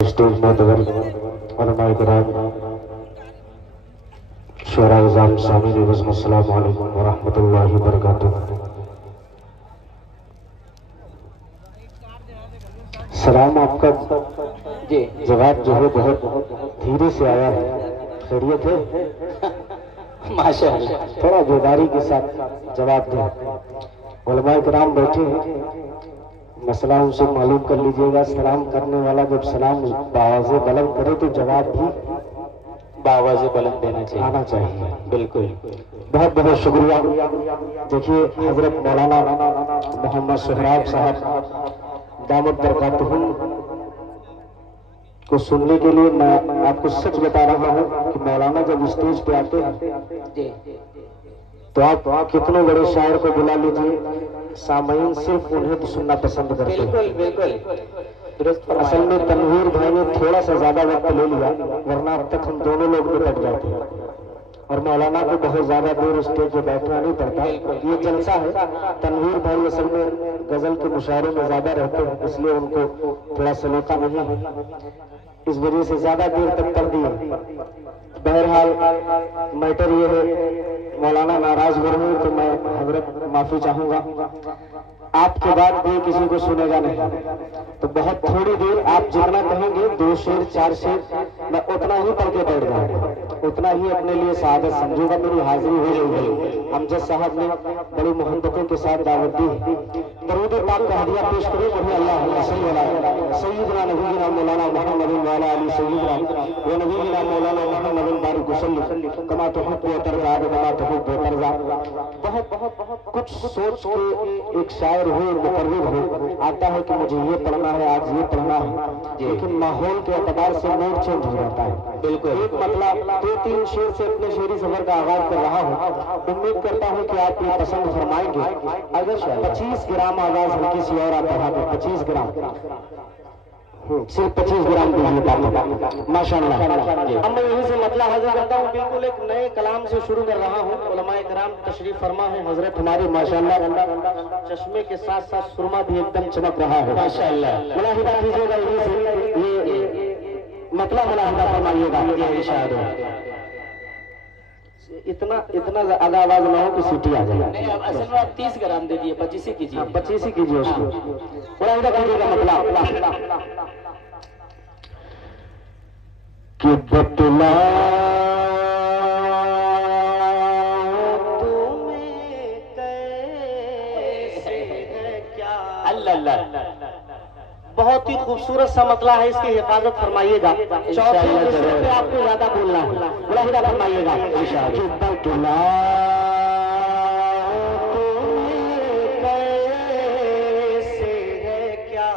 Stage मोतबर उलमाए किराम शुरा निज़ाम सामीन अस्सलामु अलैकुम व रहमतुल्लाहि व बरकातुहू। सलाम आपका जी जवाब जो है बहुत धीरे से आया है। खैरियत है माशाअल्लाह, थोड़ा बेदारी के साथ जवाब दें। उलमाए किराम बैठे हैं, मसला उनसे मालूम कर लीजिएगा। सलाम करने वाला जब सलाम बावाज़े बुलंद करे तो जवाब भी बावाज़े बुलंद देना चाहिए, आना चाहिए। बिल्कुल, बहुत बहुत शुक्रिया। देखिए हजरत मौलाना मोहम्मद सोहराब साहब दामद बरकातुहुम को सुनने के लिए मैं आपको सच बता रहा हूँ कि मौलाना जब स्टेज पे आते हैं तो आप कितने बड़े शायर को बुला लीजिए, सामईन सिर्फ उन्हें तो सुनना पसंद करते हैं। बिल्कुल बिल्कुल। असल में तनवीर भाई ने थोड़ा सा ज्यादा वक्त ले लिया, वरना अब तक हम दोनों लोग निपट जाते हैं और मौलाना को बहुत ज्यादा देर स्टेज पे बैठना नहीं पड़ता। ये जलसा है, तनवीर भाई असल में गजल के मुशायरे में ज्यादा रहते हैं, इसलिए उनको थोड़ा सलीका नहीं है, इस वजह से ज्यादा देर तक कर दिए। बहरहाल मैटर ये है, मौलाना नाराज हो रहे हैं तो मैं हजरत माफी चाहूंगा। आपके बाद कोई किसी को सुनेगा नहीं, तो बहुत थोड़ी देर आप जितना कहेंगे 2 शेर 4 शेर मैं उतना ही पढ़ के बैठ जाऊंगा, उतना ही अपने लिए सआदत समझूंगा। मेरी हाजिरी हो गई है। अमजद साहब ने बड़ी मोहब्बतों के साथ दावत दी। दरूद पाक का हदिया पेश करें। बढ़िया अल्लाह सय्यदना नबीना मौलाना मोहम्मद वाला अली सय्यदना व नबीना मौलाना मोहम्मद बारिक वसल्लम कमा तुहिब्बु व तर्ज़ा कमा तुहिब्बु व तर्ज़ा। बहुत कुछ सोच के एक शायर हो, मुकर्रिर हो, आता है कि मुझे ये पढ़ना है, आज ये पढ़ना है, लेकिन माहौल के एतबार से मूड चेंज हो जाता है। बिल्कुल, एक मतलब 2-3 शेर से अपने शेरी सफर का आगाज कर रहा हूँ। उम्मीद करता हूँ कि आप ये पसंद फरमाएंगे। अगर 25 ग्राम आवाज हल्की सी और आप बढ़ा दें, 25 ग्राम, सिर्फ 25 ग्राम दीजिए माशाअल्लाह। अब मैं यहीं से मतला हाजिर करता हूँ। बिल्कुल एक नए कलाम से शुरू कर रहा हूँ। उलमाए किराम तशरीफ फरमा है। हजरत हमारे माशाअल्लाह चश्मे के साथ साथ सुरमा भी एकदम चमक रहा है माशाअल्लाह। मुलाहिदा कीजिएगा, यहीं से ये मतला मुलाहिदा फरमाइएगा। ये इशारा हो इतना ज्यादा आवाज ना हो कि सीटी आ जाए। नहीं, असल में आप 30 ग्राम दे दिए, 25 ही कीजिए। 25 ही कीजिए उसको। मुलाहिदा कीजिएगा मतलब कि बतला तुम्हें कैसे है क्या। अल्लाह, बहुत ही खूबसूरत सा मतला है, इसकी हिफाजत फरमाइएगा। चौथे हिस्से पे आपको ज्यादा बोलना है, मुलाहिदा फरमाइएगा। कि बतला तुम्हें कैसे है क्या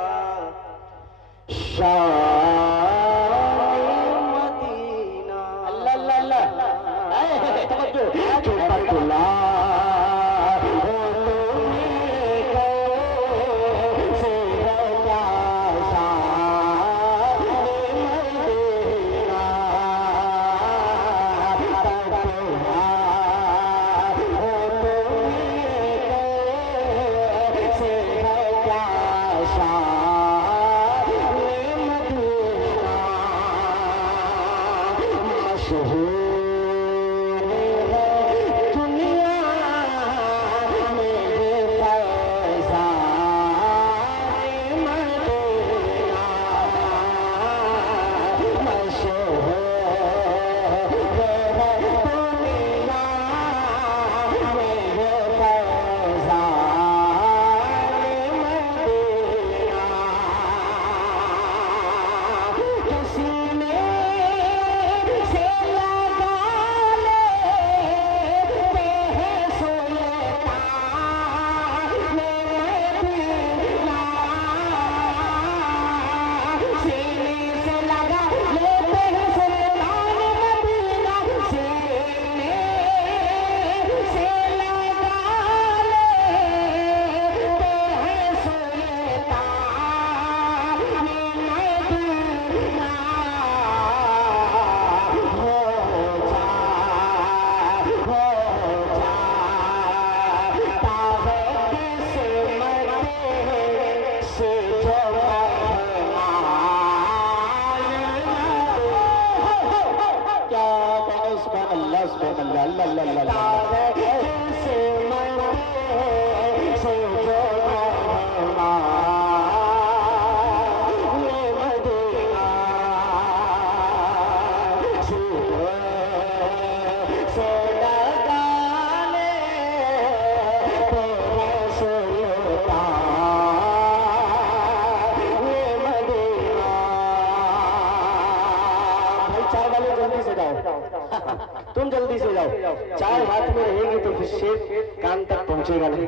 जल्दी से जाओ, चाय हाथ में रहेगी तो फिर शेर कान तक पहुंचेगा नहीं।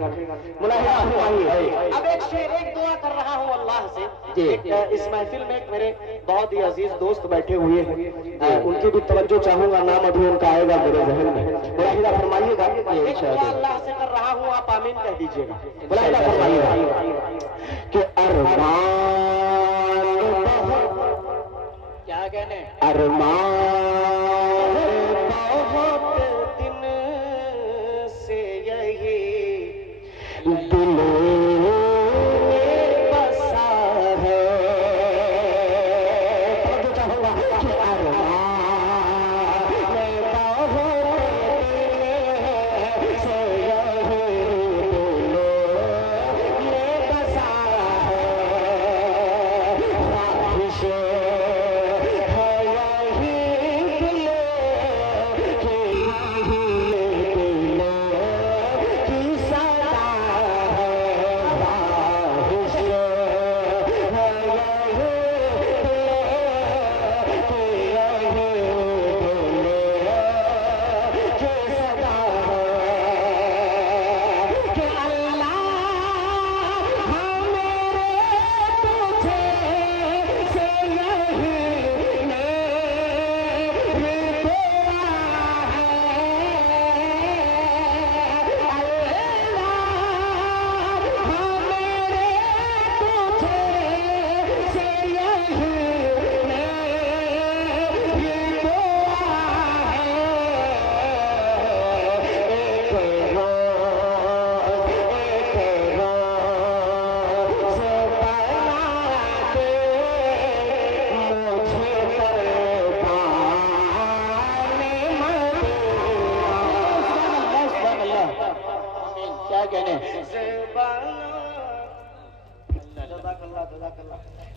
मुलाहिदा फरमाइए। अब एक शेर, एक दुआ कर रहा हूँ अल्लाह से जी। इस महफिल में मेरे बहुत ही अजीज दोस्त बैठे हुए हैं, उनकी भी तवज्जो चाहूंगा, नाम अभी उनका आएगा मेरे जहन में। मुलाहिदा फरमाइएगा। एक दुआ अल्लाह से कर रहा हूँ, आप आमीन कह दीजिएगा। मुलाहिदा फरमाइएगा कि अरमान, क्या कहने, अरमान बहुत दिन से यही दिल में बसा है। तो चाहूंगा कि अरमान बहुत दिन से यही दिल में बसा है।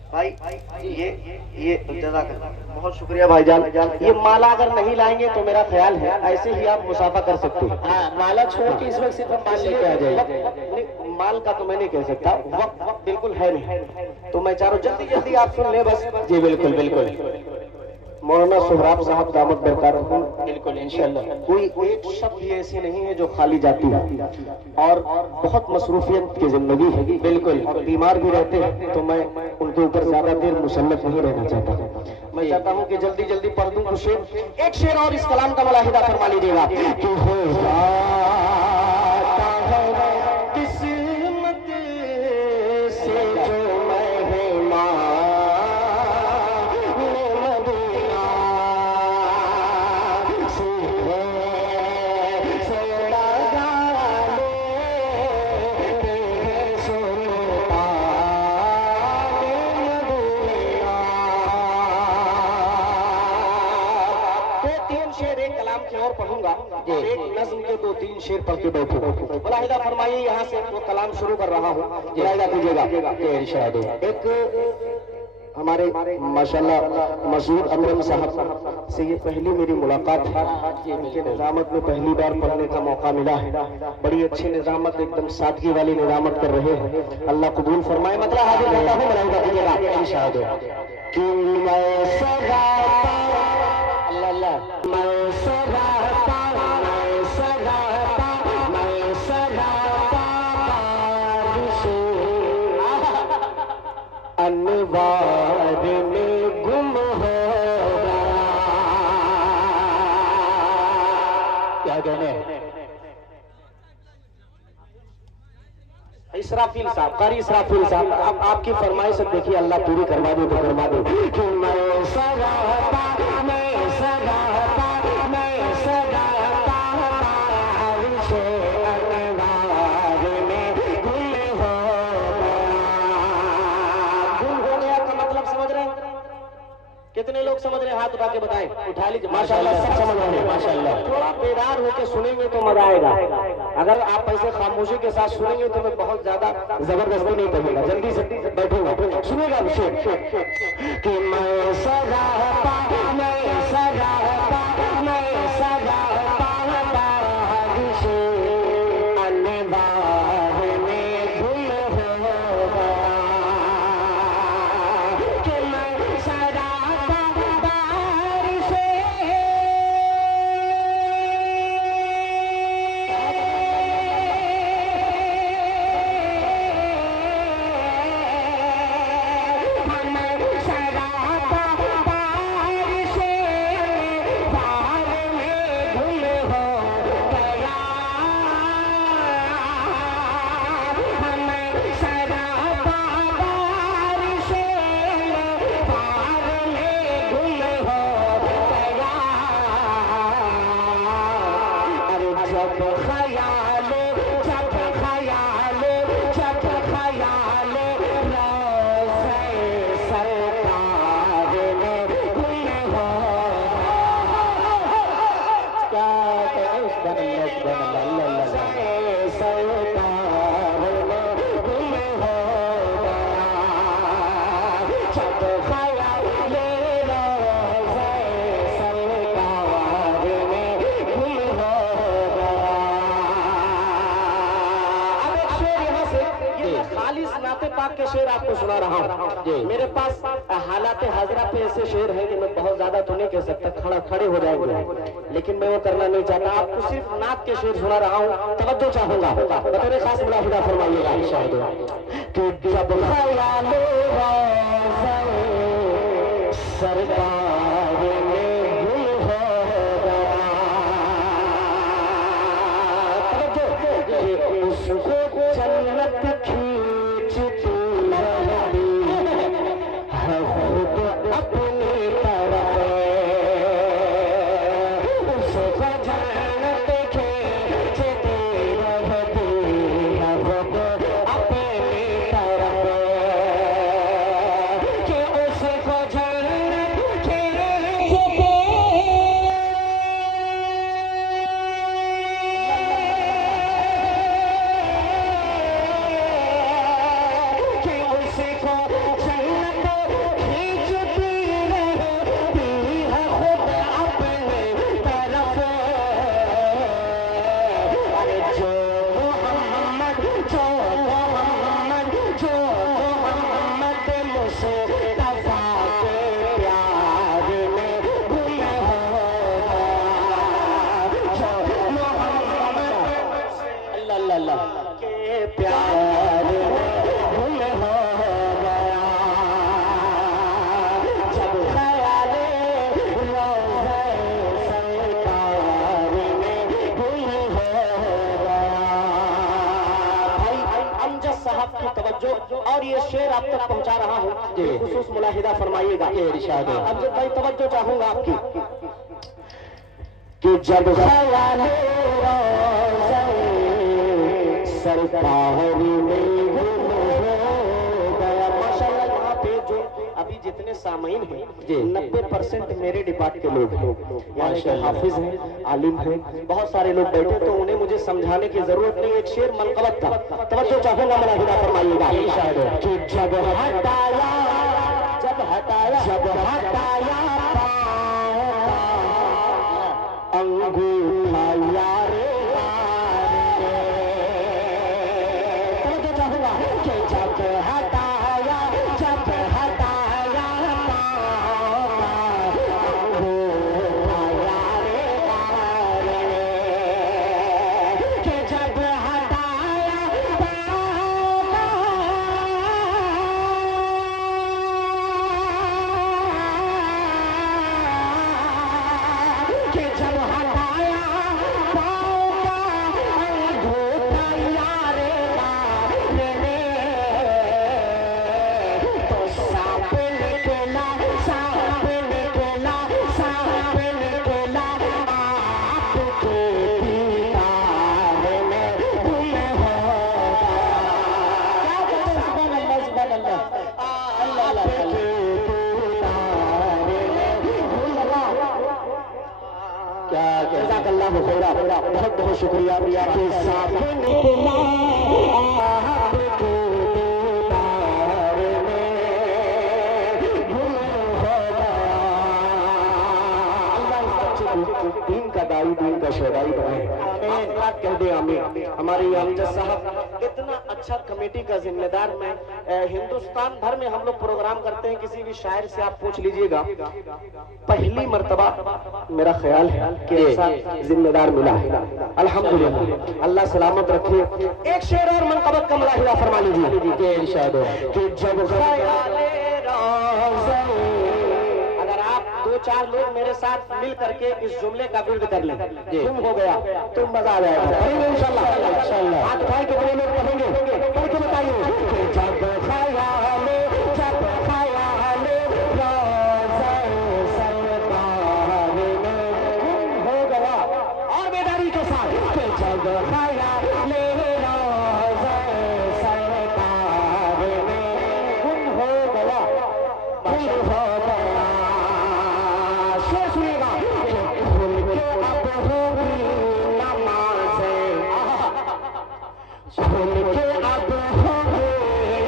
ख्वाहिश भाई ये बहुत शुक्रिया भाईजान। ये माला अगर नहीं लाएंगे तो मेरा ख्याल है ऐसे ही आप मुसाफा कर सकते हैं। हाँ, माला छोड़ के इस वक्त सिर्फ हम माल लेके आ जाइए। माल का तो मैं नहीं कह सकता, वक्त बिल्कुल है नहीं, तो मैं चाहूँ जल्दी जल्दी आप सुन ले बस। जी बिल्कुल बिल्कुल। मौलाना सोहराब साहब दामत बरकatuhum, बिल्कुल इंशाअल्लाह। कोई एक शब्द भी ऐसी नहीं है जो खाली जाती है, और बहुत मसरूफियत की जिंदगी है बिल्कुल, और बीमार भी रहते हैं, तो मैं उनके ऊपर ज्यादा देर मुसल्लत नहीं रहना चाहता। मैं चाहता हूँ कि जल्दी जल्दी पढ़ दूं कुछ शेर, एक शेर और इस कलाम का मुलाहिदा फरमा लीजिएगा कि हो जाता है किस्मत से जो मेहमान पढ़ूंगा, एक नज्म के 2-3 शेर पढ़ के बैठूंगा। मुलाहिदा फरमाइए, यहाँ से वो कलाम शुरू कर रहा हूँ, मुलाहिदा कीजिएगा। एक हमारे माशाल्लाह मसूद अकरम साहब से ये पहली मेरी मुलाकात है। उनके निजामत में पहली बार पढ़ने का मौका मिला है। बड़ी अच्छी निजामत, एकदम सादगी वाली निजामत कर रहे हैं। अल्लाह कबूल फरमाए। मतलब हाजिर रहता हूँ, मुलाहिदा कीजिएगा इंशाअल्लाह। कि मैं सगाता अनवार में गुम हो गया। क्या कहने, इसराफिल साहब, कारी इसराफिल साहब, अब आपकी फरमाइश देखिए, अल्लाह पूरी करवा दे तो करवा दे। कि मैं सगाता, मैं सगाता, मैं सगाता से अनवार में गुम हो गया। गुम हो गया का मतलब समझ रहे हैं? कितने लोग समझ रहे हैं? हाथ उठा के बताएं, उठा लीजिए। माशाल्लाह सब समझ रहे हैं, माशाल्लाह। थोड़ा बेदार होकर सुनेंगे तो मजा आएगा। अगर आप ऐसे खामोशी के साथ सुनेंगे तो मैं बहुत ज्यादा जबरदस्ती नहीं करूंगा, जल्दी से बैठूंगा। सुनेगा विषय कि मैं सगाता, मैं सगाता, मैं सगाता से अनवार में गुम हो गया। कि मैं सगाता बार से سنا رہا ہوں. میرے پاس حالات حاضرہ پہ ایسے شعر ہیں کہ میں بہت زیادہ تو نہیں کہہ سکتا, کھڑے ہو جائیں گے, لیکن میں وہ کرنا نہیں چاہتا. آپ کو صرف نعت کے شعر سنا رہا ہوں, توجہ چاہوں گا, بطور خاص ملاحظہ فرمائیے گا انشاءاللہ. کہ جب خیال سرکار میں گل ہو گیا, توجہ, اس کو جنت کھینچتی ہے خود اپنی طرف, اس کو جنت کھینچتی ہے خود اپنی طرف, کہ اس کو جنت کھینچتی اور یہ شعر آپ تک پہنچا رہا ہوں, خصوص ملاحظہ فرمائیے گا. امجد بھائی توجہ چاہوں گا آپ کی, کہ جب خیال سرکار میں گم ہو گیا. ماشاءاللہ یہاں پہ جو ابھی جتنے سامعین ہیں 90% میرے ڈپارٹ کے لوگ ہیں, یعنی کہ حافظ ہیں, عالم ہیں, بہت سارے لوگ بیٹھے, تو انہیں مجھے سمجھانے کی ضرورت نہیں. ایک شعر منقبت کا توجہ چاہوں گا, ملاحظہ فرمائیے گا. کہ جب ہٹایا انگوٹھا یار توجہ چاہوں گا, کہ جب ہٹایا بہت بہت شکریہ. دین کا دائی, دین کا شہدائی بنائے, آپ کہہ دیں آمین. ہمارے امجد صاحب اتنا اچھا کمیٹی کا ذمہ دار. میں ہندوستان بھر میں ہم لوگ پروگرام کرتے ہیں, کسی بھی شاعر سے آپ پوچھ لیجئے گا, پہلی مرتبہ میرا خیال ہے کہ ایسا ذمہ دار ملا ہے. الحمدللہ, اللہ سلامت رکھے. ایک شعر اور منقبت کا ملاحظہ فرما لیجیے. ارشاد ہو کہ جب خیال اگر آپ 2-4 لوگ میرے ساتھ مل کر کے اس جملے کا ورد کر لیں, تم ہو گیا تو مزہ آ جائے گا. پڑھیں گے انشاءاللہ. ہاتھ اٹھائیں کتنے لوگ پڑھیں گے, پڑھ کے بتائیے. جب خیال ہو گیا, اور بیداری کے ساتھ, کہ جب خیال سرکار میں گم ہو گیا, گم ہو گیا. شعر سنیے گا. بھول کے اب ہوگی نمازیں, بھول کے اب ہوگی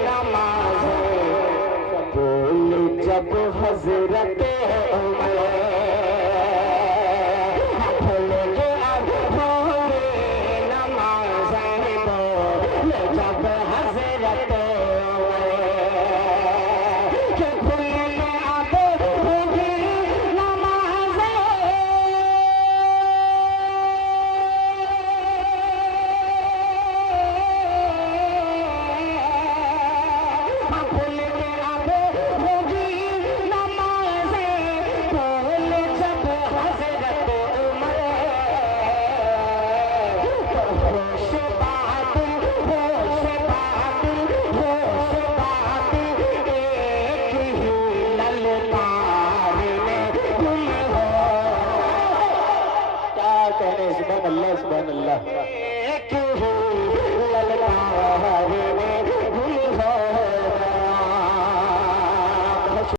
نمازیں, بول جب حضرت عمر, بھول کے اب ہوگی نمازیں, بول جب حضرت عمر. کیوں